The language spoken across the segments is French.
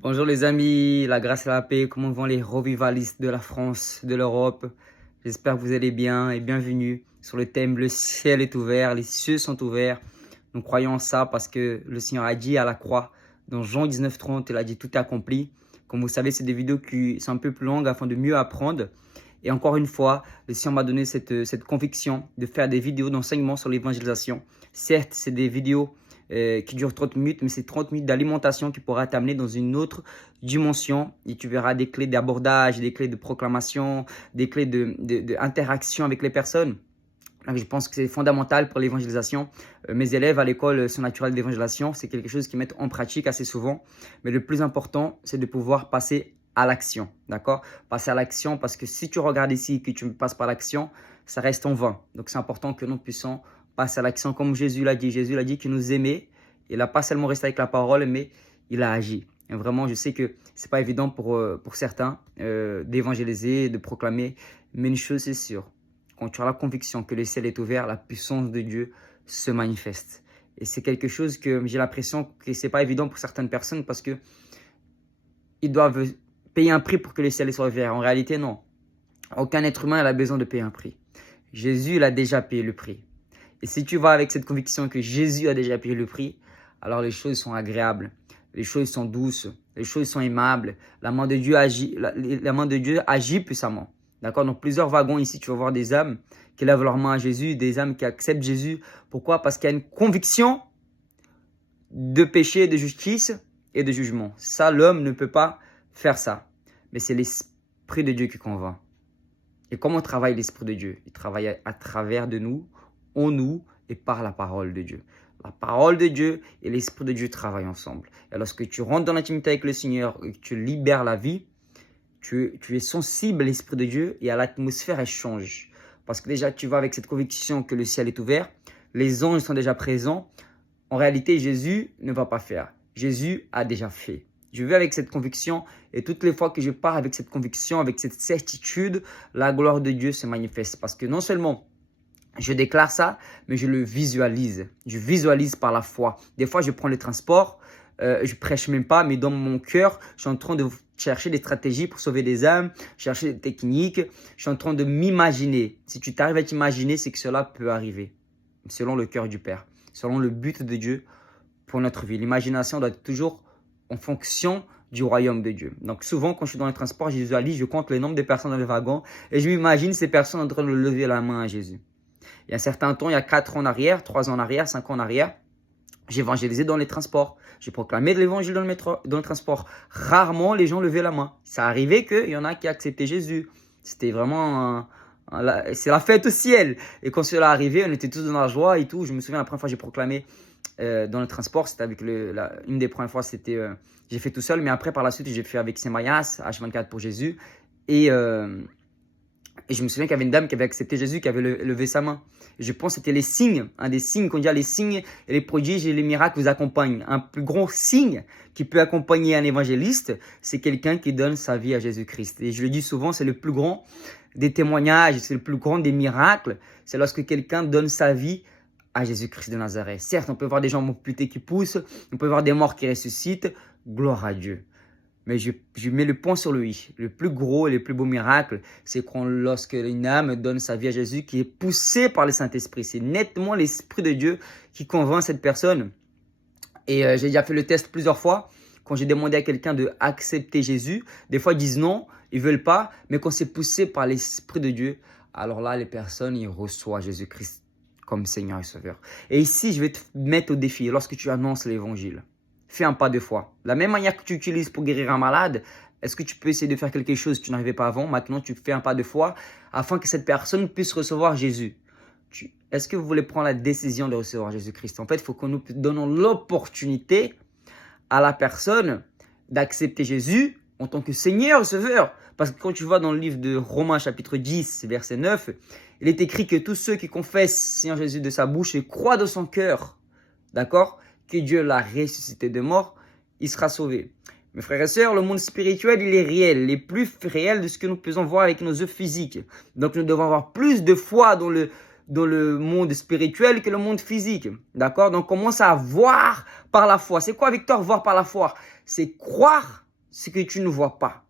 Bonjour les amis, la grâce et la paix, comment vont les revivalistes de la France, de l'Europe? J'espère que vous allez bien et bienvenue sur le thème Le ciel est ouvert, les cieux sont ouverts. Nous croyons en ça parce que le Seigneur a dit à la croix, dans Jean 19:30, il a dit tout est accompli. Comme vous savez, c'est des vidéos qui sont un peu plus longues afin de mieux apprendre. Et encore une fois, le Seigneur m'a donné cette conviction de faire des vidéos d'enseignement sur l'évangélisation. Certes, c'est des vidéos qui durent 30 minutes, mais c'est 30 minutes d'alimentation qui pourra t'amener dans une autre dimension et tu verras des clés d'abordage, des clés de proclamation, des clés d'interaction avec les personnes. Donc, je pense que c'est fondamental pour l'évangélisation. Mes élèves à l'école surnaturelle d'évangélisation, c'est quelque chose qu'ils mettent en pratique assez souvent. Mais le plus important, c'est de pouvoir passer à l'action. D'accord? Passer à l'action parce que si tu regardes ici et que tu ne passes pas à l'action, ça reste en vain. Donc, c'est important que nous puissions passer à l'action comme Jésus l'a dit. Jésus l'a dit qu'il nous aimait. Il n'a pas seulement resté avec la parole, mais il a agi. Et vraiment, je sais que ce n'est pas évident pour certains d'évangéliser, de proclamer. Mais une chose, c'est sûre. Quand tu as la conviction que le ciel est ouvert, la puissance de Dieu se manifeste. Et c'est quelque chose que j'ai l'impression que ce n'est pas évident pour certaines personnes parce qu'ils doivent payer un prix pour que le ciel soit ouvert. En réalité, non. Aucun être humain n'a besoin de payer un prix. Jésus, il a déjà payé le prix. Et si tu vas avec cette conviction que Jésus a déjà payé le prix, alors les choses sont agréables, les choses sont douces, les choses sont aimables. La main de Dieu agit, la main de Dieu agit puissamment. D'accord? Donc plusieurs wagons ici, tu vas voir des âmes qui lèvent leurs mains à Jésus, des âmes qui acceptent Jésus. Pourquoi? Parce qu'il y a une conviction de péché, de justice et de jugement. Ça, l'homme ne peut pas faire ça. Mais c'est l'Esprit de Dieu qui convainc. Et comment travaille l'Esprit de Dieu? Il travaille à travers de nous, en nous et par la parole de Dieu. La parole de Dieu et l'Esprit de Dieu travaillent ensemble. Et lorsque tu rentres dans l'intimité avec le Seigneur et que tu libères la vie, tu es sensible à l'Esprit de Dieu et à l'atmosphère, elle change. Parce que déjà, tu vas avec cette conviction que le ciel est ouvert, les anges sont déjà présents. En réalité, Jésus ne va pas faire. Jésus a déjà fait. Je vais avec cette conviction et toutes les fois que je pars avec cette conviction, avec cette certitude, la gloire de Dieu se manifeste. Parce que non seulement je déclare ça, mais je le visualise. Je visualise par la foi. Des fois, je prends les transports, je prêche même pas, mais dans mon cœur, je suis en train de chercher des stratégies pour sauver des âmes, chercher des techniques. Je suis en train de m'imaginer. Si tu t'arrives à t'imaginer, c'est que cela peut arriver, selon le cœur du Père, selon le but de Dieu pour notre vie. L'imagination doit être toujours en fonction du royaume de Dieu. Donc souvent, quand je suis dans les transports, je visualise, je compte le nombre de personnes dans les wagons et je m'imagine ces personnes en train de lever la main à Jésus. Il y a un certain temps, il y a 4 ans en arrière, 3 ans en arrière, 5 ans en arrière, j'évangélisais dans les transports. J'ai proclamé de l'évangile dans le transport. Rarement, les gens levaient la main. Ça arrivait qu'il y en a qui acceptaient Jésus. C'était vraiment c'est la fête au ciel. Et quand cela arrivait, on était tous dans la joie et tout. Je me souviens, la première fois que j'ai proclamé dans le transport, c'était avec une des premières fois, c'était j'ai fait tout seul. Mais après, par la suite, j'ai fait avec Semayas, H24 pour Jésus. Et je me souviens qu'il y avait une dame qui avait accepté Jésus, qui avait levé sa main. Et je pense que c'était les signes, un des signes qu'on dit, les signes et les prodiges et les miracles vous accompagnent. Un plus grand signe qui peut accompagner un évangéliste, c'est quelqu'un qui donne sa vie à Jésus-Christ. Et je le dis souvent, c'est le plus grand des témoignages, c'est le plus grand des miracles. C'est lorsque quelqu'un donne sa vie à Jésus-Christ de Nazareth. Certes, on peut voir des gens amputés qui poussent, on peut voir des morts qui ressuscitent. Gloire à Dieu. Mais je mets le point sur le i. Le plus gros et le plus beau miracle, c'est lorsque une âme donne sa vie à Jésus, qui est poussée par le Saint-Esprit. C'est nettement l'Esprit de Dieu qui convainc cette personne. Et j'ai déjà fait le test plusieurs fois. Quand j'ai demandé à quelqu'un d'accepter Jésus, des fois ils disent non, ils ne veulent pas. Mais quand c'est poussé par l'Esprit de Dieu, alors là, les personnes, ils reçoivent Jésus-Christ comme Seigneur et Sauveur. Et ici, je vais te mettre au défi lorsque tu annonces l'Évangile. Fais un pas de foi. De la même manière que tu utilises pour guérir un malade, est-ce que tu peux essayer de faire quelque chose que tu n'arrivais pas avant? Maintenant, tu fais un pas de foi afin que cette personne puisse recevoir Jésus. Est-ce que vous voulez prendre la décision de recevoir Jésus-Christ? En fait, il faut que nous donnons l'opportunité à la personne d'accepter Jésus en tant que Seigneur et Sauveur. Parce que quand tu vois dans le livre de Romains chapitre 10, verset 9, il est écrit que tous ceux qui confessent Seigneur Jésus de sa bouche et croient de son cœur, d'accord, que Dieu l'a ressuscité de mort, il sera sauvé. Mes frères et sœurs, le monde spirituel, il est réel, il est plus réel de ce que nous pouvons voir avec nos yeux physiques. Donc nous devons avoir plus de foi dans le monde spirituel que le monde physique. D'accord? Donc commence à voir par la foi. C'est quoi, Victor, voir par la foi? C'est croire ce que tu ne vois pas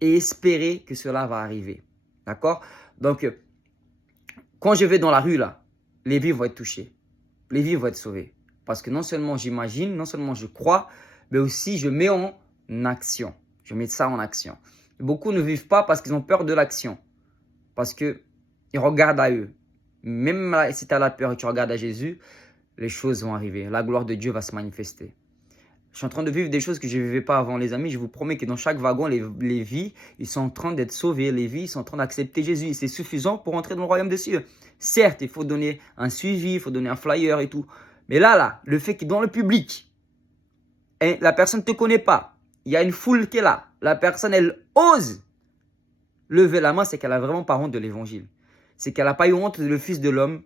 et espérer que cela va arriver. D'accord? Donc, quand je vais dans la rue, là, les vies vont être touchées. Les vies vont être sauvées. Parce que non seulement j'imagine, non seulement je crois, mais aussi je mets en action. Je mets ça en action. Beaucoup ne vivent pas parce qu'ils ont peur de l'action. Parce qu'ils regardent à eux. Même si tu as la peur et tu regardes à Jésus, les choses vont arriver. La gloire de Dieu va se manifester. Je suis en train de vivre des choses que je ne vivais pas avant, les amis. Je vous promets que dans chaque wagon, les vies, ils sont en train d'être sauvées. Les vies, ils sont en train d'accepter Jésus. C'est suffisant pour entrer dans le royaume des cieux. Certes, il faut donner un suivi, il faut donner un flyer et tout. Mais là, le fait que dans le public, la personne ne te connaît pas. Il y a une foule qui est là. La personne, elle ose lever la main, c'est qu'elle n'a vraiment pas honte de l'évangile. C'est qu'elle n'a pas eu honte de le Fils de l'homme.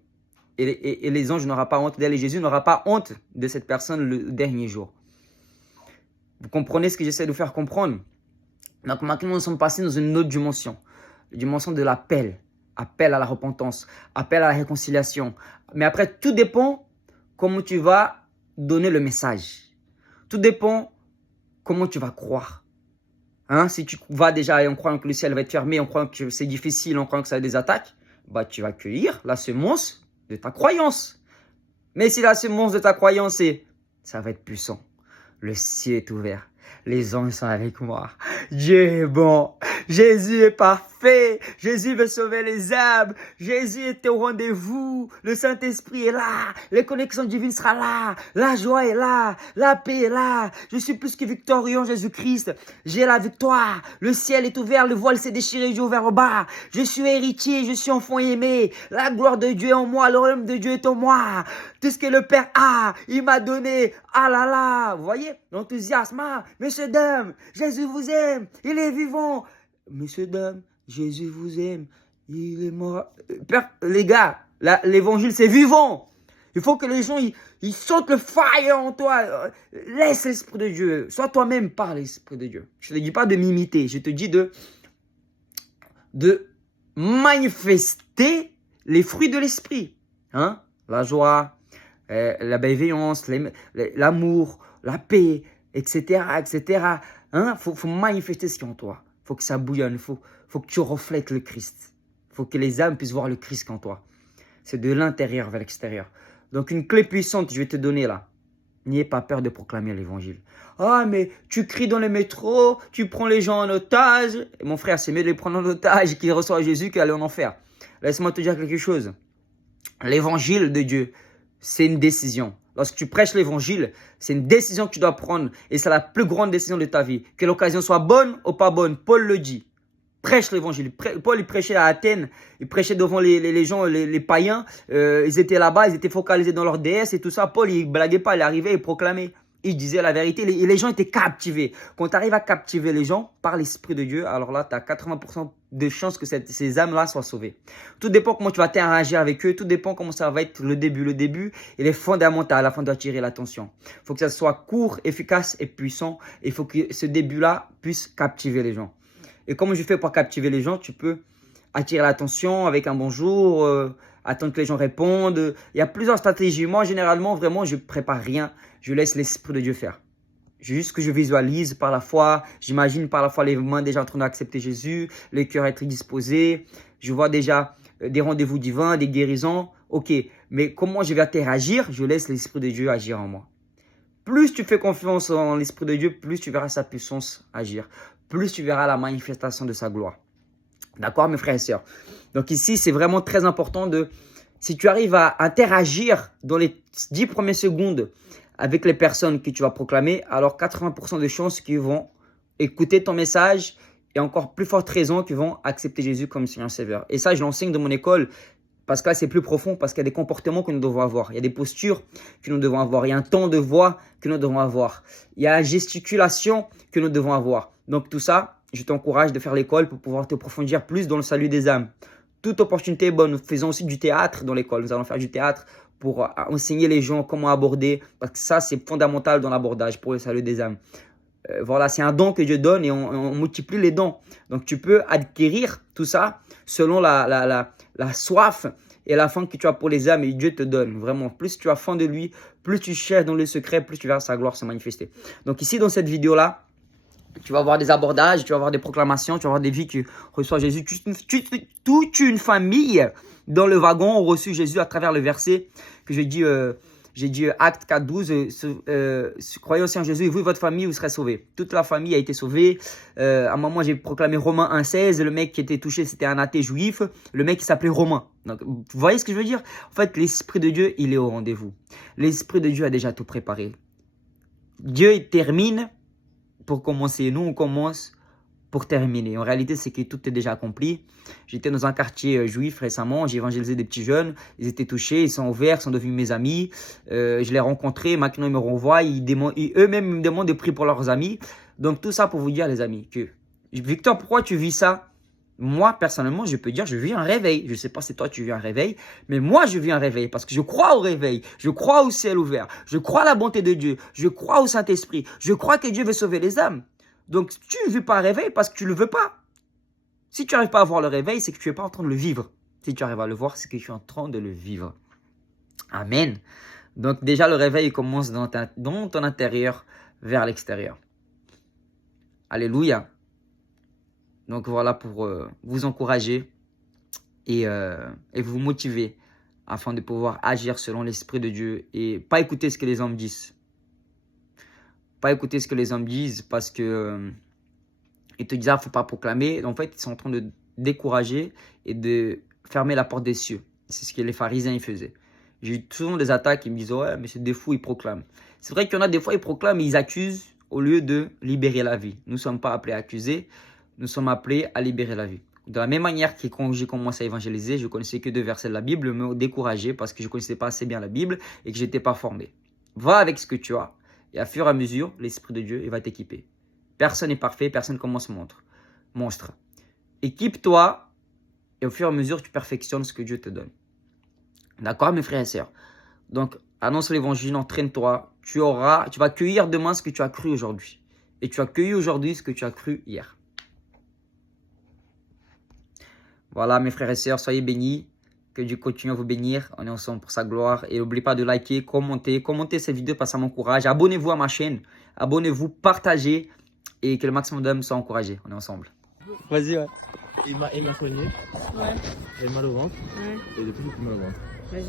Et les anges n'auront pas honte d'elle. Et Jésus n'aura pas honte de cette personne le dernier jour. Vous comprenez ce que j'essaie de vous faire comprendre? Donc maintenant, nous sommes passés dans une autre dimension. La dimension de l'appel. Appel à la repentance. Appel à la réconciliation. Mais après, tout dépend comment tu vas donner le message. Tout dépend comment tu vas croire. Hein? Si tu vas déjà en croyant que le ciel va être fermé, en croyant que c'est difficile, en croyant que ça a des attaques, bah, tu vas cueillir la semence de ta croyance. Mais si la semence de ta croyance est, ça va être puissant. Le ciel est ouvert. Les anges sont avec moi. Dieu est bon. Jésus est parfait. Jésus veut sauver les âmes. Jésus est au rendez-vous. Le Saint-Esprit est là. Les connexions divines seront là. La joie est là. La paix est là. Je suis plus que victorieux en Jésus-Christ. J'ai la victoire. Le ciel est ouvert. Le voile s'est déchiré. J'ai ouvert au bas. Je suis héritier. Je suis enfant aimé. La gloire de Dieu est en moi. Le royaume de Dieu est en moi. Tout ce que le Père a, il m'a donné. Ah là là. Vous voyez l'enthousiasme. Ah, messieurs, dames, Jésus vous aime. Il est vivant. Messieurs, dames, Jésus vous aime. Il est mort. Les gars, l'évangile, c'est vivant. Il faut que les gens, ils sentent le fire en toi. Laisse l'Esprit de Dieu. Sois toi-même par l'Esprit de Dieu. Je ne te dis pas de m'imiter. Je te dis de manifester les fruits de l'Esprit. Hein? La joie, la bienveillance, l'amour, la paix, etc. etc. Hein? Faut manifester ce qui est en toi. Faut que ça bouillonne. Faut que tu reflètes le Christ. Faut que les âmes puissent voir le Christ en toi. C'est de l'intérieur vers l'extérieur. Donc une clé puissante, je vais te donner là. N'ayez pas peur de proclamer l'évangile. Ah, mais tu cries dans le métro, tu prends les gens en otage. Et mon frère, c'est mieux de les prendre en otage qu'ils reçoivent Jésus qu'aller en enfer. Laisse-moi te dire quelque chose. L'évangile de Dieu, c'est une décision. Lorsque tu prêches l'évangile, c'est une décision que tu dois prendre. Et c'est la plus grande décision de ta vie. Que l'occasion soit bonne ou pas bonne. Paul le dit. Prêche l'évangile. Paul, il prêchait à Athènes. Il prêchait devant les gens, les païens. Ils étaient là-bas, ils étaient focalisés dans leur déesse et tout ça. Paul, il blaguait pas, il arrivait, il proclamait. Il disait la vérité. Les gens étaient captivés. Quand tu arrives à captiver les gens par l'Esprit de Dieu, alors là, tu as 80% de chances que ces âmes-là soient sauvées. Tout dépend comment tu vas interagir avec eux. Tout dépend comment ça va être le début. Le début, il est fondamental afin d'attirer l'attention. Il faut que ça soit court, efficace et puissant. Il faut que ce début-là puisse captiver les gens. Et comment je fais pour captiver les gens? Tu peux attirer l'attention avec un bonjour, attendre que les gens répondent. Il y a plusieurs stratégies. Moi, généralement, vraiment, je ne prépare rien. Je laisse l'Esprit de Dieu faire. Juste que je visualise par la foi. J'imagine par la foi les mains déjà en train d'accepter Jésus, les cœurs être disposés. Je vois déjà des rendez-vous divins, des guérisons. Ok, mais comment je vais interagir? Je laisse l'Esprit de Dieu agir en moi. Plus tu fais confiance en l'Esprit de Dieu, plus tu verras sa puissance agir. Plus tu verras la manifestation de sa gloire. D'accord, mes frères et sœurs? Donc ici, c'est vraiment très important si tu arrives à interagir dans les 10 premières secondes avec les personnes que tu vas proclamer, alors 80% de chances qu'ils vont écouter ton message et encore plus forte raison qu'ils vont accepter Jésus comme Seigneur Sauveur. Et ça, je l'enseigne dans mon école. Parce que là, c'est plus profond, parce qu'il y a des comportements que nous devons avoir. Il y a des postures que nous devons avoir. Il y a un ton de voix que nous devons avoir. Il y a la gesticulation que nous devons avoir. Donc tout ça, je t'encourage de faire l'école pour pouvoir te approfondir plus dans le salut des âmes. Toute opportunité est bonne. Nous faisons aussi du théâtre dans l'école. Nous allons faire du théâtre pour enseigner les gens comment aborder. Parce que ça, c'est fondamental dans l'abordage pour le salut des âmes. Voilà, c'est un don que Dieu donne et on multiplie les dons. Donc, tu peux acquérir tout ça selon la soif et la faim que tu as pour les âmes et Dieu te donne. Vraiment, plus tu as faim de lui, plus tu cherches dans le secret, plus tu verras sa gloire se manifester. Donc ici, dans cette vidéo-là, Tu vas avoir des abordages, tu vas avoir des proclamations, tu vas avoir des vies qui reçoivent Jésus. Toute une famille dans le wagon ont reçu Jésus à travers le verset que j'ai dit Acte 4, 12. Croyez aussi en Jésus et vous et votre famille, vous serez sauvés. Toute la famille a été sauvée. À un moment, j'ai proclamé Romains 1, 16. Le mec qui était touché, c'était un athée juif. Le mec, il s'appelait Romain. Donc, vous voyez ce que je veux dire? En fait, l'Esprit de Dieu, il est au rendez-vous. L'Esprit de Dieu a déjà tout préparé. Dieu, il termine pour commencer. Nous, on commence pour terminer. En réalité, c'est que tout est déjà accompli. J'étais dans un quartier juif récemment. J'ai évangélisé des petits jeunes. Ils étaient touchés, ils sont ouverts, ils sont devenus mes amis. Je les ai rencontrés. Maintenant, ils me renvoient. Eux-mêmes, ils me demandent de prier pour leurs amis. Donc, tout ça pour vous dire, les amis, que Victor, pourquoi tu vis ça? Moi, personnellement, je peux dire, je vis un réveil. Je ne sais pas si toi, tu vis un réveil, mais moi, je vis un réveil parce que je crois au réveil. Je crois au ciel ouvert. Je crois à la bonté de Dieu. Je crois au Saint-Esprit. Je crois que Dieu veut sauver les âmes. Donc, tu ne vis pas un réveil parce que tu ne le veux pas. Si tu n'arrives pas à voir le réveil, c'est que tu n'es pas en train de le vivre. Si tu arrives à le voir, c'est que tu es en train de le vivre. Amen. Donc, déjà, le réveil commence dans ton intérieur vers l'extérieur. Alléluia. Donc, voilà pour vous encourager et vous motiver afin de pouvoir agir selon l'Esprit de Dieu et pas écouter ce que les hommes disent. Pas écouter ce que les hommes disent parce que ils te disent ah, faut pas proclamer. En fait, ils sont en train de décourager et de fermer la porte des cieux. C'est ce que les pharisiens ils faisaient. J'ai eu souvent des attaques, ils me disent ouais, mais c'est des fous, ils proclament. C'est vrai qu'il y en a des fois, ils proclament et ils accusent au lieu de libérer la vie. Nous ne sommes pas appelés à accuser, nous sommes appelés à libérer la vie. De la même manière que quand j'ai commencé à évangéliser, je connaissais que 2 versets de la Bible, me décourageaient parce que je ne connaissais pas assez bien la Bible et que je n'étais pas formé. Va avec ce que tu as. Et à fur et à mesure, l'Esprit de Dieu il va t'équiper. Personne n'est parfait, personne commence monstre. Équipe-toi et au fur et à mesure, tu perfectionnes ce que Dieu te donne. D'accord, mes frères et sœurs? Donc, annonce l'évangile, entraîne-toi. Tu vas cueillir demain ce que tu as cru aujourd'hui. Et tu as cueilli aujourd'hui ce que tu as cru hier. Voilà, mes frères et sœurs, soyez bénis. Que Dieu continue à vous bénir. On est ensemble pour sa gloire. Et n'oubliez pas de liker, commenter. Commentez cette vidéo parce que ça m'encourage. Abonnez-vous à ma chaîne. Abonnez-vous, partagez. Et que le maximum d'hommes soient encouragés. On est ensemble. Vas-y, ouais. Il m'a soigné. Ouais. J'ai mal au ventre. Ouais. Et depuis, j'ai plus mal au ventre. Vas-y.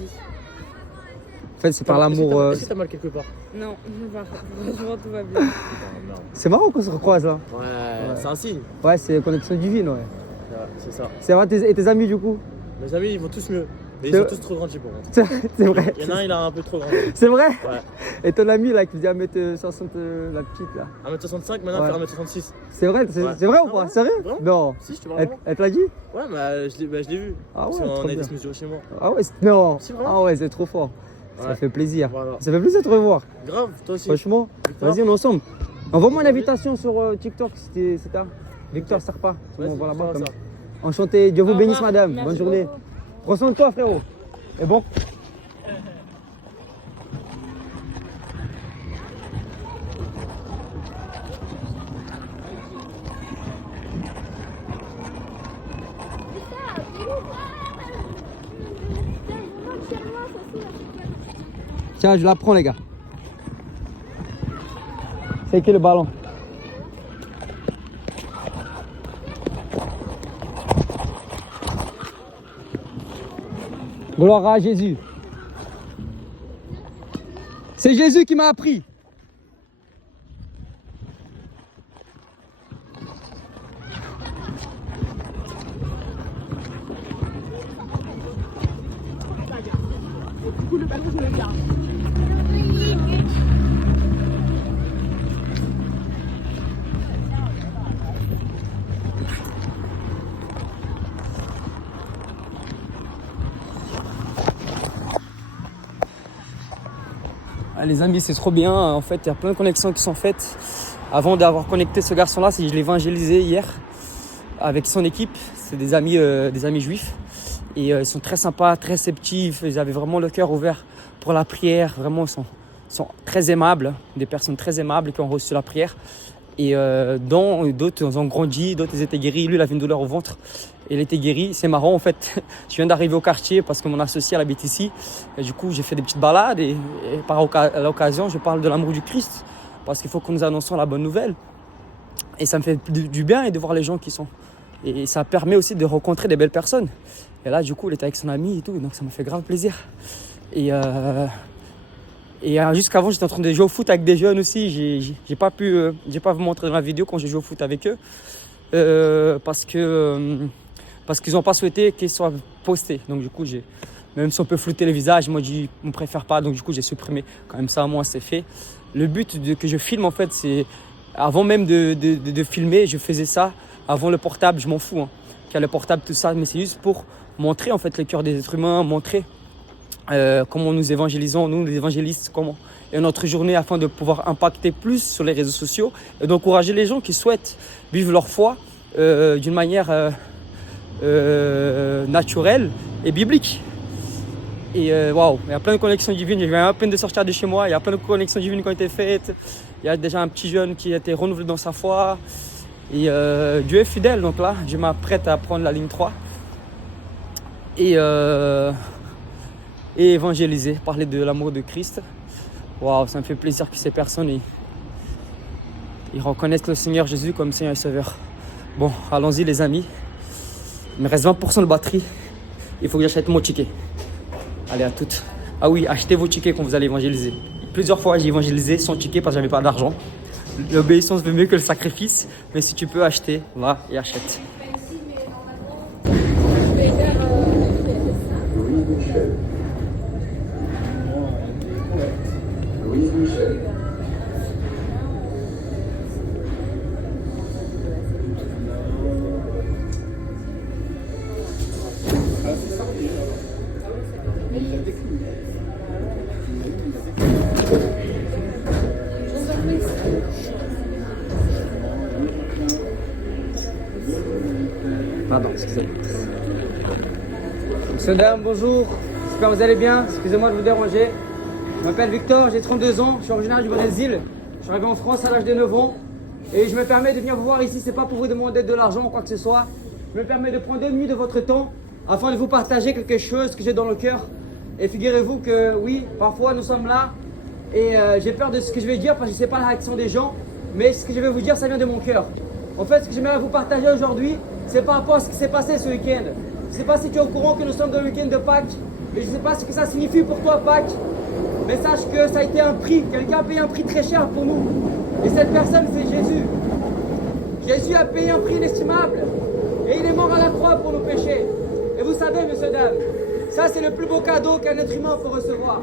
En fait, c'est par l'amour. Est-ce que t'as mal quelque part? Non, franchement, tout va bien. C'est marrant qu'on se recroise là. Ouais, c'est un signe. Ouais, c'est connexion divine, ouais. Ouais, c'est ça. C'est vrai, tes amis du coup? Mes amis, ils vont tous mieux. Mais ils sont tous trop grands pour moi. C'est vrai. Il y en a un, il a un peu trop grand. C'est vrai? Ouais. Et ton ami là qui faisait 1m60, la petite là? 1m65, maintenant Ouais. il fait 1m66. C'est vrai, c'est vrai ou pas? ouais. Sérieux? Vraiment? Non. Si, je te parle. Elle te l'a dit? Ouais, je l'ai vu. Ah Parce ouais, qu'on trop a été bien. se mesurer chez moi. Ah ouais, non. Si, vraiment. Ah ouais, c'est trop fort. Ça Ouais. fait plaisir. Voilà. Ça fait plaisir de te revoir. Grave, toi aussi. Franchement, Victor. vas-y, on est ensemble. Envoie-moi une invitation sur TikTok si c'est ça. Victor Serpa. Vas-y, On va là-bas ça va, comme ça. Enchanté. Dieu vous Au bénisse, revoir. madame. Merci Bonne journée. beaucoup. Prends soin de toi, frérot. Et bon. Tiens, je la prends, les gars. C'est qui le ballon? Gloire à Jésus. C'est Jésus qui m'a appris. Ah, les amis, c'est trop bien. En fait, il y a plein de connexions qui sont faites. Avant d'avoir connecté ce garçon-là, je l'ai évangélisé hier avec son équipe. C'est des amis juifs. Et ils sont très sympas, très réceptifs. Ils avaient vraiment le cœur ouvert pour la prière. Vraiment, ils sont très aimables. Des personnes très aimables qui ont reçu la prière. Et d'autres ont grandi, d'autres ils étaient guéris. Lui, il avait une douleur au ventre. Et il était guéri. C'est marrant en fait. Je viens d'arriver au quartier parce que mon associé habite ici. Et du coup, j'ai fait des petites balades. Et à l'occasion, je parle de l'amour du Christ. Parce qu'il faut que nous annoncions la bonne nouvelle. Et ça me fait du bien et de voir les gens qui sont. Et ça permet aussi de rencontrer des belles personnes. Et là, du coup, il était avec son ami et tout, donc ça m'a fait grave plaisir. Et jusqu'avant, j'étais en train de jouer au foot avec des jeunes aussi. J'ai pas vous montrer dans la vidéo quand j'ai joué au foot avec eux. Parce qu'ils n'ont pas souhaité qu'ils soient postés. Donc du coup, même si on peut flouter les visages, moi on préfère pas. Donc du coup, j'ai supprimé. Quand même ça, moi, c'est fait. Le but que je filme, en fait, c'est avant même de filmer, je faisais ça. Avant le portable, je m'en fous. Hein. Qu'il y a le portable, tout ça, mais c'est juste pour montrer en fait le cœur des êtres humains, montrer comment nous évangélisons, nous les évangélistes, comment et notre journée afin de pouvoir impacter plus sur les réseaux sociaux et d'encourager les gens qui souhaitent vivre leur foi d'une manière naturelle et biblique. Et waouh, il y a plein de connexions divines. Je viens à peine de sortir de chez moi. Il y a plein de connexions divines qui ont été faites. Il y a déjà un petit jeune qui a été renouvelé dans sa foi. Et Dieu est fidèle. Donc là, je m'apprête à prendre la ligne 3 et évangéliser, parler de l'amour de Christ. Waouh, ça me fait plaisir que ces personnes ils reconnaissent le Seigneur Jésus comme Seigneur et Sauveur. Bon, allons-y les amis. Il me reste 20% de batterie. Il faut que j'achète mon ticket. Allez, à toutes. Ah oui, achetez vos tickets quand vous allez évangéliser. Plusieurs fois, j'ai évangélisé sans ticket parce que j'avais pas d'argent. L'obéissance veut mieux que le sacrifice. Mais si tu peux acheter, va et achète. Pardon, excusez-moi. Monsieur, dame, bonjour. J'espère que vous allez bien. Excusez-moi de vous déranger. Je m'appelle Victor, j'ai 32 ans. Je suis originaire du Brésil. Je suis arrivé en France à l'âge de 9 ans. Et je me permets de venir vous voir ici. C'est pas pour vous demander de l'argent ou quoi que ce soit. Je me permets de prendre 2 minutes de votre temps afin de vous partager quelque chose que j'ai dans le cœur. Et figurez-vous que oui, parfois nous sommes là. Et j'ai peur de ce que je vais dire parce que je ne sais pas la réaction des gens. Mais ce que je vais vous dire, ça vient de mon cœur. En fait, ce que j'aimerais vous partager aujourd'hui, c'est par rapport à ce qui s'est passé ce week-end. Je ne sais pas si tu es au courant que nous sommes dans le week-end de Pâques, mais je ne sais pas ce que ça signifie pour toi Pâques, mais sache que ça a été un prix, quelqu'un a payé un prix très cher pour nous. Et cette personne, c'est Jésus. Jésus a payé un prix inestimable, et il est mort à la croix pour nos péchés. Et vous savez, messieurs, dames, ça c'est le plus beau cadeau qu'un être humain peut recevoir.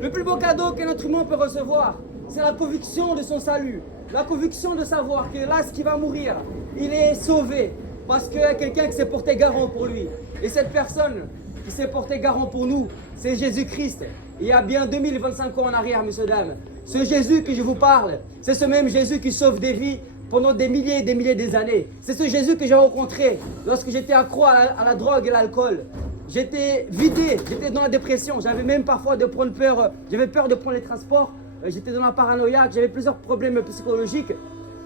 Le plus beau cadeau qu'un être humain peut recevoir, c'est la conviction de son salut. La conviction de savoir que là, ce qui va mourir, il est sauvé. Parce qu'il y a quelqu'un qui s'est porté garant pour lui. Et cette personne qui s'est porté garant pour nous, c'est Jésus-Christ. Il y a bien 2025 ans en arrière, messieurs, dames. Ce Jésus que je vous parle, c'est ce même Jésus qui sauve des vies pendant des milliers et des milliers d'années. C'est ce Jésus que j'ai rencontré lorsque j'étais accro à la drogue et l'alcool. J'étais vidé, j'étais dans la dépression. J'avais même parfois j'avais peur de prendre les transports. J'étais dans la paranoïa, j'avais plusieurs problèmes psychologiques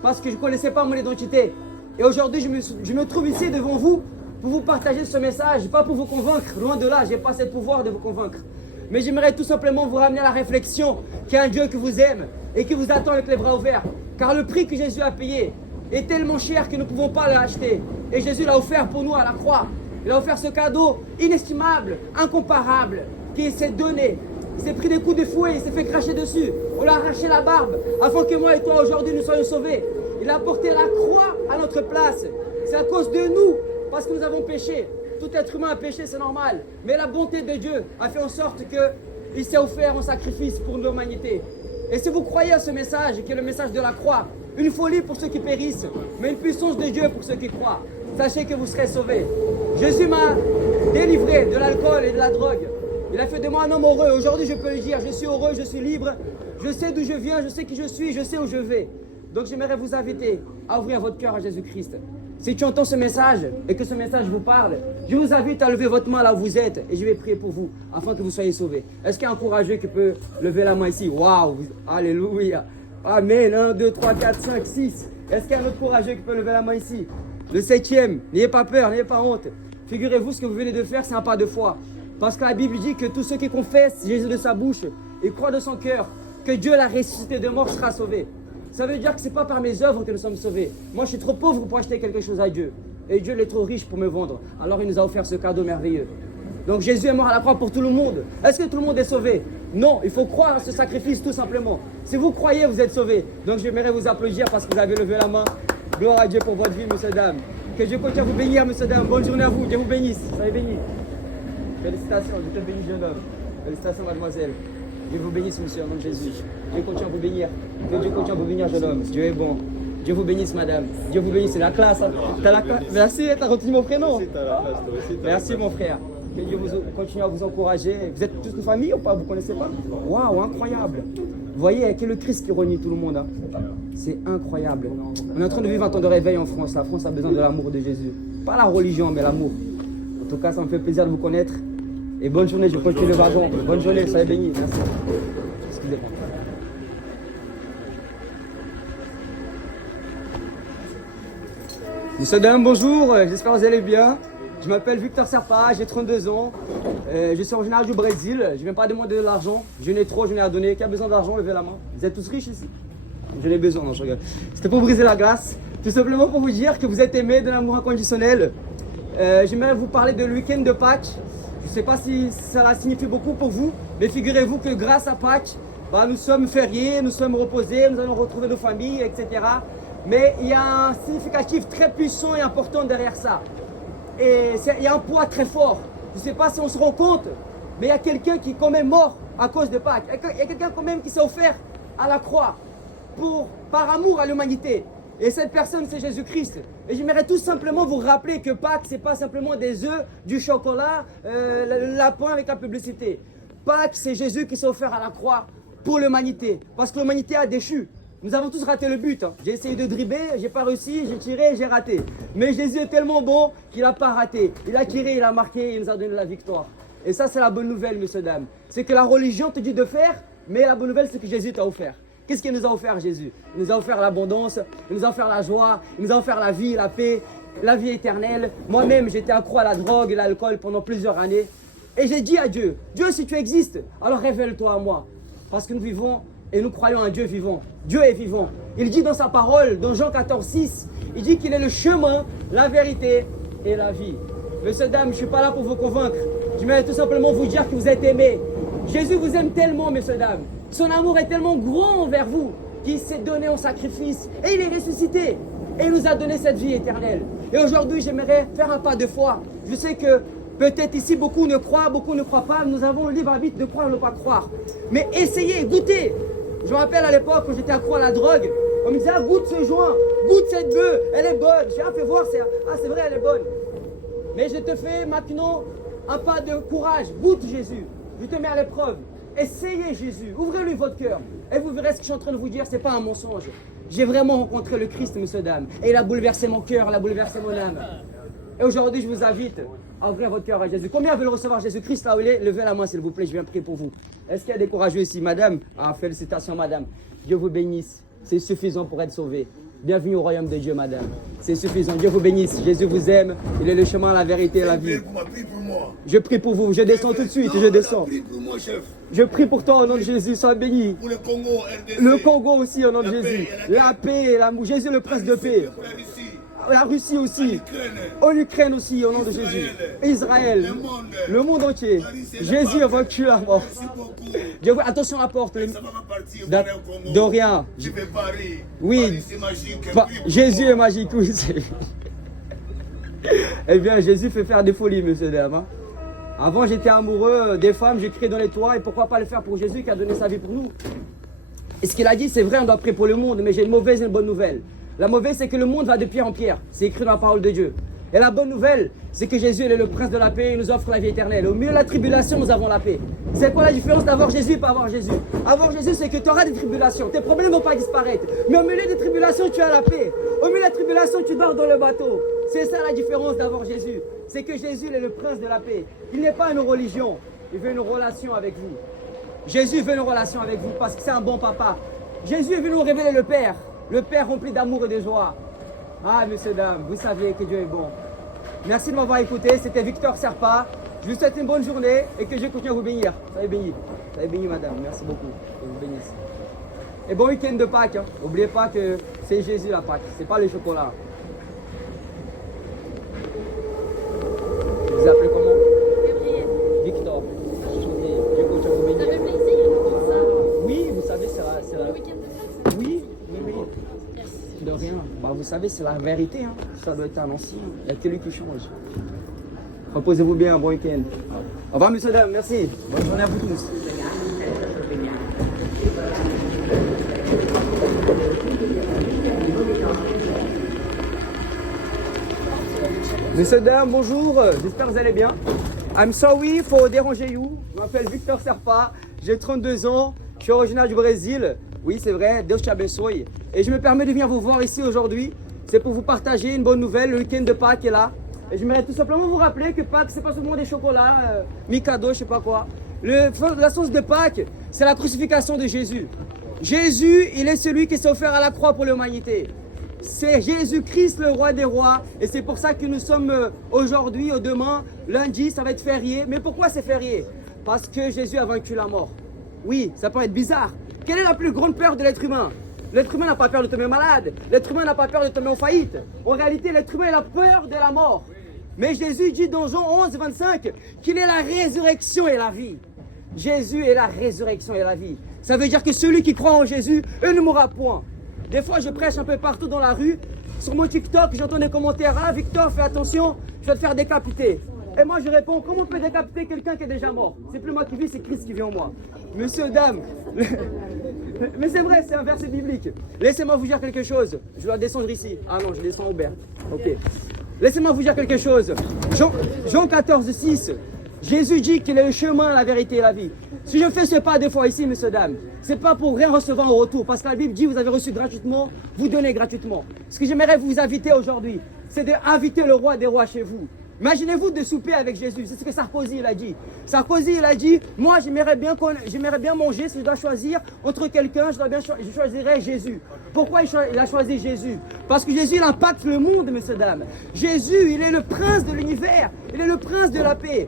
parce que je ne connaissais pas mon identité. Et aujourd'hui, je me trouve ici devant vous pour vous partager ce message, pas pour vous convaincre, loin de là, je n'ai pas ce pouvoir de vous convaincre. Mais j'aimerais tout simplement vous ramener à la réflexion qu'il y a un Dieu qui vous aime et qui vous attend avec les bras ouverts. Car le prix que Jésus a payé est tellement cher que nous ne pouvons pas l'acheter. Et Jésus l'a offert pour nous à la croix. Il a offert ce cadeau inestimable, incomparable, qui s'est donné. Il s'est pris des coups de fouet, il s'est fait cracher dessus. On l'a arraché la barbe, afin que moi et toi aujourd'hui nous soyons sauvés. Il a porté la croix à notre place. C'est à cause de nous, parce que nous avons péché. Tout être humain a péché, c'est normal. Mais la bonté de Dieu a fait en sorte qu'il s'est offert en sacrifice pour l'humanité. Et si vous croyez à ce message, qui est le message de la croix, une folie pour ceux qui périssent, mais une puissance de Dieu pour ceux qui croient, sachez que vous serez sauvés. Jésus m'a délivré de l'alcool et de la drogue. Il a fait de moi un homme heureux. Aujourd'hui, je peux le dire, je suis heureux, je suis libre. Je sais d'où je viens, je sais qui je suis, je sais où je vais. Donc j'aimerais vous inviter à ouvrir votre cœur à Jésus-Christ. Si tu entends ce message et que ce message vous parle, je vous invite à lever votre main là où vous êtes et je vais prier pour vous afin que vous soyez sauvés. Est-ce qu'il y a un courageux qui peut lever la main ici? Waouh, alléluia. Amen, 1, 2, 3, 4, 5, 6. Est-ce qu'il y a un autre courageux qui peut lever la main ici? Le 7e, n'ayez pas peur, n'ayez pas honte. Figurez-vous, ce que vous venez de faire, c'est un pas de foi. Parce que la Bible dit que tous ceux qui confessent Jésus de sa bouche et croient de son cœur que Dieu l'a ressuscité de mort sera sauvé. Ça veut dire que ce n'est pas par mes œuvres que nous sommes sauvés. Moi, je suis trop pauvre pour acheter quelque chose à Dieu. Et Dieu il est trop riche pour me vendre. Alors il nous a offert ce cadeau merveilleux. Donc Jésus est mort à la croix pour tout le monde. Est-ce que tout le monde est sauvé? Non, il faut croire à ce sacrifice tout simplement. Si vous croyez, vous êtes sauvés. Donc j'aimerais vous applaudir parce que vous avez levé la main. Gloire à Dieu pour votre vie, monsieur, dame. Que Dieu continue à vous bénir, monsieur, dame. Bonne journée à vous. Dieu vous bénisse. Soyez bénis. Félicitations, Dieu te bénisse, jeune homme. Félicitations, mademoiselle. Dieu vous bénisse, monsieur, au nom de Jésus. Dieu continue à vous bénir. Que Dieu continue à vous bénir, jeune homme. Dieu est bon. Dieu vous bénisse, madame. Dieu vous bénisse. C'est la classe. Hein. T'as la classe. Merci, t'as retenu mon prénom. Merci, mon frère. Que Dieu vous continue à vous encourager. Vous êtes tous une famille ou pas? Vous ne connaissez pas? Waouh, incroyable. Vous voyez, quel est le Christ qui renie tout le monde. Hein. C'est incroyable. On est en train de vivre un temps de réveil en France. La France a besoin de l'amour de Jésus. Pas la religion, mais l'amour. En tout cas, ça me fait plaisir de vous connaître. Et bonne journée, je continue le wagon. Bonne journée, soyez bénis. Merci. Excusez-moi. Monsieur, dame, bonjour. J'espère que vous allez bien. Je m'appelle Victor Serpa, j'ai 32 ans. Je suis originaire du Brésil. Je ne viens pas demander de l'argent. Je n'ai trop, je n'ai à donner. Qui a besoin d'argent, levez la main. Vous êtes tous riches ici? Je n'ai besoin, non, je regarde. C'était pour briser la glace. Tout simplement pour vous dire que vous êtes aimés de l'amour inconditionnel. J'aimerais vous parler de le week-end de Pâques. Je ne sais pas si ça signifie beaucoup pour vous, mais figurez-vous que grâce à Pâques, nous sommes fériés, nous sommes reposés, nous allons retrouver nos familles, etc. Mais il y a un significatif très puissant et important derrière ça. Et il y a un poids très fort. Je ne sais pas si on se rend compte, mais il y a quelqu'un qui est quand même mort à cause de Pâques. Il y a quelqu'un quand même qui s'est offert à la croix par amour à l'humanité. Et cette personne, c'est Jésus-Christ. Et j'aimerais tout simplement vous rappeler que Pâques, ce n'est pas simplement des œufs, du chocolat, le lapin avec la publicité. Pâques, c'est Jésus qui s'est offert à la croix pour l'humanité. Parce que l'humanité a déchu. Nous avons tous raté le but. Hein. J'ai essayé de dribbler, j'ai pas réussi, j'ai tiré, j'ai raté. Mais Jésus est tellement bon qu'il n'a pas raté. Il a tiré, il a marqué, il nous a donné la victoire. Et ça, c'est la bonne nouvelle, messieurs, dames. C'est que la religion te dit de faire, mais la bonne nouvelle, c'est que Jésus t'a offert. Qu'est-ce qu'il nous a offert, Jésus? Il nous a offert l'abondance, il nous a offert la joie, il nous a offert la vie, la paix, la vie éternelle. Moi-même, j'étais accro à la drogue et l'alcool pendant plusieurs années. Et j'ai dit à Dieu, Dieu, si tu existes, alors révèle-toi à moi. Parce que nous vivons et nous croyons en un Dieu vivant. Dieu est vivant. Il dit dans sa parole, dans Jean 14, 6, il dit qu'il est le chemin, la vérité et la vie. Monsieur, dame, je ne suis pas là pour vous convaincre. Je vais tout simplement vous dire que vous êtes aimés. Jésus vous aime tellement, messieurs, dames. Son amour est tellement grand envers vous qu'il s'est donné en sacrifice. Et il est ressuscité. Et il nous a donné cette vie éternelle. Et aujourd'hui, j'aimerais faire un pas de foi. Je sais que peut-être ici, beaucoup ne croient pas. Nous avons le libre arbitre de croire ou ne pas croire. Mais essayez, goûtez. Je me rappelle à l'époque où j'étais accro à la drogue. On me disait, ah, goûte ce joint, goûte cette bœuf, elle est bonne. J'ai fait voir, c'est vrai, elle est bonne. Mais je te fais maintenant un pas de courage. Goûte Jésus. Je te mets à l'épreuve. Essayez Jésus. Ouvrez-lui votre cœur. Et vous verrez ce que je suis en train de vous dire, ce n'est pas un mensonge. J'ai vraiment rencontré le Christ, monsieur, dame. Et il a bouleversé mon cœur, il a bouleversé mon âme. Et aujourd'hui, je vous invite à ouvrir votre cœur à Jésus. Combien veulent recevoir Jésus-Christ là où il est? Levez la main, s'il vous plaît, je viens prier pour vous. Est-ce qu'il y a des courageux ici, madame? Ah, félicitations, madame. Dieu vous bénisse. C'est suffisant pour être sauvé. Bienvenue au royaume de Dieu, madame. C'est suffisant. Dieu vous bénisse. Jésus vous aime. Il est le chemin, la vérité et la vie. Je prie pour vous. Je descends tout de suite. Je descends. Je prie pour toi au nom de Jésus. Sois béni. Pour le Congo, RDC. Le Congo aussi au nom de Jésus. La paix et l'amour. Jésus le prince de paix. La Russie aussi. En Ukraine aussi au nom de Jésus. Israël. Le monde entier. Jésus a vaincu la mort. Dieu, attention à la porte. De rien. Je vais Paris. Oui. Paris, c'est magique. Jésus est magique, oui. Eh bien, Jésus fait faire des folies, monsieur, dame. Hein. Avant, j'étais amoureux des femmes, j'ai crié dans les toits. Et pourquoi pas le faire pour Jésus qui a donné sa vie pour nous? Et ce qu'il a dit, c'est vrai, on doit prier pour le monde. Mais j'ai une mauvaise et une bonne nouvelle. La mauvaise, c'est que le monde va de pierre en pierre. C'est écrit dans la parole de Dieu. Et la bonne nouvelle, c'est que Jésus il est le prince de la paix, il nous offre la vie éternelle. Au milieu de la tribulation, nous avons la paix. C'est quoi la différence d'avoir Jésus et pas avoir Jésus? Avoir Jésus, c'est que tu auras des tribulations. Tes problèmes ne vont pas disparaître. Mais au milieu des tribulations, tu as la paix. Au milieu de la tribulation, tu dors dans le bateau. C'est ça la différence d'avoir Jésus. C'est que Jésus il est le prince de la paix. Il n'est pas une religion. Il veut une relation avec vous. Jésus veut une relation avec vous parce que c'est un bon papa. Jésus veut nous révéler le Père. Le Père rempli d'amour et de joie. Ah, messieurs, dames, vous savez que Dieu est bon. Merci de m'avoir écouté. C'était Victor Serpa. Je vous souhaite une bonne journée et que Dieu continue à vous bénir. Soyez bénis. Soyez bénis, madame. Merci beaucoup. Que vous bénisse. Et bon week-end de Pâques. Hein. N'oubliez pas que c'est Jésus la Pâques, c'est pas le chocolat. Vous appelez comment? Gabriel, Victor. Enchanté. Dieu continue à vous ça bénir. fait plaisir de voir ça. Oui, vous savez, c'est la... Le week-end de Pâques. Oui, oui, oui. Yes. De rien. Bah, vous savez, c'est la vérité. Hein. Ça doit être un ancien. Il n'y a que lui qui change. Reposez-vous bien, bon week-end. Au revoir, messieurs, dames. Merci. Bonne journée à vous tous. Messieurs, dames, bonjour. J'espère que vous allez bien. I'm sorry for déranger you. Je m'appelle Victor Serpa. J'ai 32 ans. Je suis originaire du Brésil. Oui, c'est vrai. Deus te abençoe. Et je me permets de venir vous voir ici aujourd'hui. C'est pour vous partager une bonne nouvelle. Le week-end de Pâques est là. Et j'aimerais tout simplement vous rappeler que Pâques, c'est pas seulement des chocolats, Mikado, je sais pas quoi. La source de Pâques, c'est la crucifixion de Jésus. Jésus, il est celui qui s'est offert à la croix pour l'humanité. C'est Jésus-Christ, le roi des rois. Et c'est pour ça que nous sommes aujourd'hui, au demain, lundi, ça va être férié. Mais pourquoi c'est férié? Parce que Jésus a vaincu la mort. Oui, ça peut être bizarre. Quelle est la plus grande peur de l'être humain? L'être humain n'a pas peur de tomber malade. L'être humain n'a pas peur de tomber en faillite. En réalité, l'être humain a peur de la mort. Mais Jésus dit dans Jean 11, 25 qu'il est la résurrection et la vie. Jésus est la résurrection et la vie. Ça veut dire que celui qui croit en Jésus, il ne mourra point. Des fois, je prêche un peu partout dans la rue. Sur mon TikTok, j'entends des commentaires. Ah, Victor, fais attention, je vais te faire décapiter. Et moi, je réponds, comment on peut décapiter quelqu'un qui est déjà mort? C'est plus moi qui vis, c'est Christ qui vit en moi. Monsieur, dame, mais c'est vrai, c'est un verset biblique. Laissez-moi vous dire quelque chose. Je dois descendre ici. Ah non, je descends au Aubert. Ok. Laissez-moi vous dire quelque chose. Jean 14, 6. Jésus dit qu'il est le chemin, la vérité et la vie. Si je fais ce pas des fois ici, messieurs, dames, c'est pas pour rien recevoir en retour. Parce que la Bible dit, vous avez reçu gratuitement, vous donnez gratuitement. Ce que j'aimerais vous inviter aujourd'hui, c'est d'inviter le roi des rois chez vous. Imaginez-vous de souper avec Jésus. C'est ce que Sarkozy il a dit. Sarkozy il a dit, moi j'aimerais bien manger, si je dois choisir entre quelqu'un, je choisirais Jésus. Pourquoi il a choisi Jésus? Parce que Jésus il impacte le monde, messieurs, dames. Jésus, il est le prince de l'univers. Il est le prince de la paix.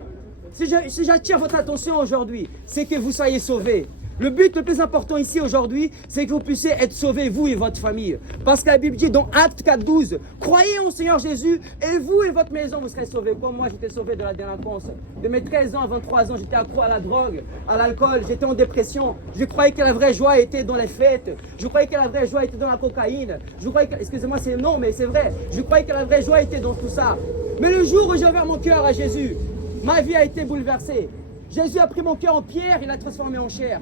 Si j'attire votre attention aujourd'hui, c'est que vous soyez sauvés. Le but le plus important ici aujourd'hui, c'est que vous puissiez être sauvés, vous et votre famille. Parce que la Bible dit dans Actes 4.12, croyez en Seigneur Jésus et vous et votre maison, vous serez sauvés. Comme moi, j'étais sauvé de la délinquance. De mes 13 ans à 23 ans, j'étais accro à la drogue, à l'alcool, j'étais en dépression. Je croyais que la vraie joie était dans les fêtes. Je croyais que la vraie joie était dans la cocaïne. Je croyais que, excusez-moi, c'est non, mais c'est vrai. Je croyais que la vraie joie était dans tout ça. Mais le jour où j'ai ouvert mon cœur à Jésus, ma vie a été bouleversée. Jésus a pris mon cœur en pierre, il l'a transformé en chair.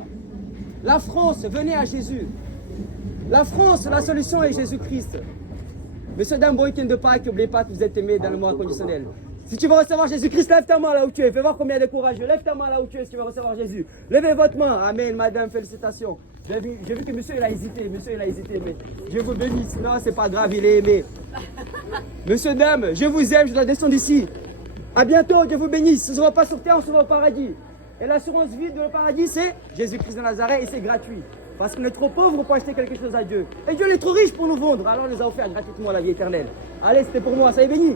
La France, venez à Jésus. La France, la solution est Jésus-Christ. Monsieur, dame, bon week-end de Pâques, n'oubliez pas que vous êtes aimés dans le monde inconditionnel. Si tu veux recevoir Jésus-Christ, lève ta main là où tu es. Fais voir combien de courageux. Lève ta main là où tu es si tu veux recevoir Jésus. Levez votre main. Amen, madame, félicitations. J'ai vu que monsieur, il a hésité. Monsieur, il a hésité, mais Dieu vous bénisse. Non, c'est pas grave, il est aimé. Monsieur, dame, je vous aime, je dois descendre ici. À bientôt, Dieu vous bénisse. On ne se voit pas sur terre, on se voit au paradis. Et l'assurance vie de le paradis, c'est Jésus-Christ de Nazareth et c'est gratuit. Parce qu'on est trop pauvre pour acheter quelque chose à Dieu. Et Dieu est trop riche pour nous vendre. Alors il nous a offert gratuitement la vie éternelle. Allez, c'était pour moi, ça est béni.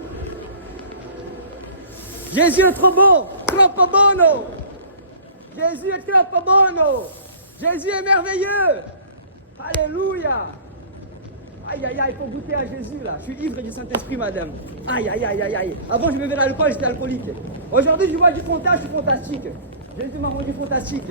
Jésus est trop bon, troppo bono. Jésus est troppo bono. Jésus est merveilleux. Alléluia. Aïe, aïe, aïe, il faut goûter à Jésus là. Je suis ivre du Saint-Esprit, madame. Aïe, aïe, aïe, aïe, aïe. Avant, je buvais de l'alcool, j'étais alcoolique. Aujourd'hui, je vois du frontage, je suis fantastique. Jésus m'a rendu fantastique.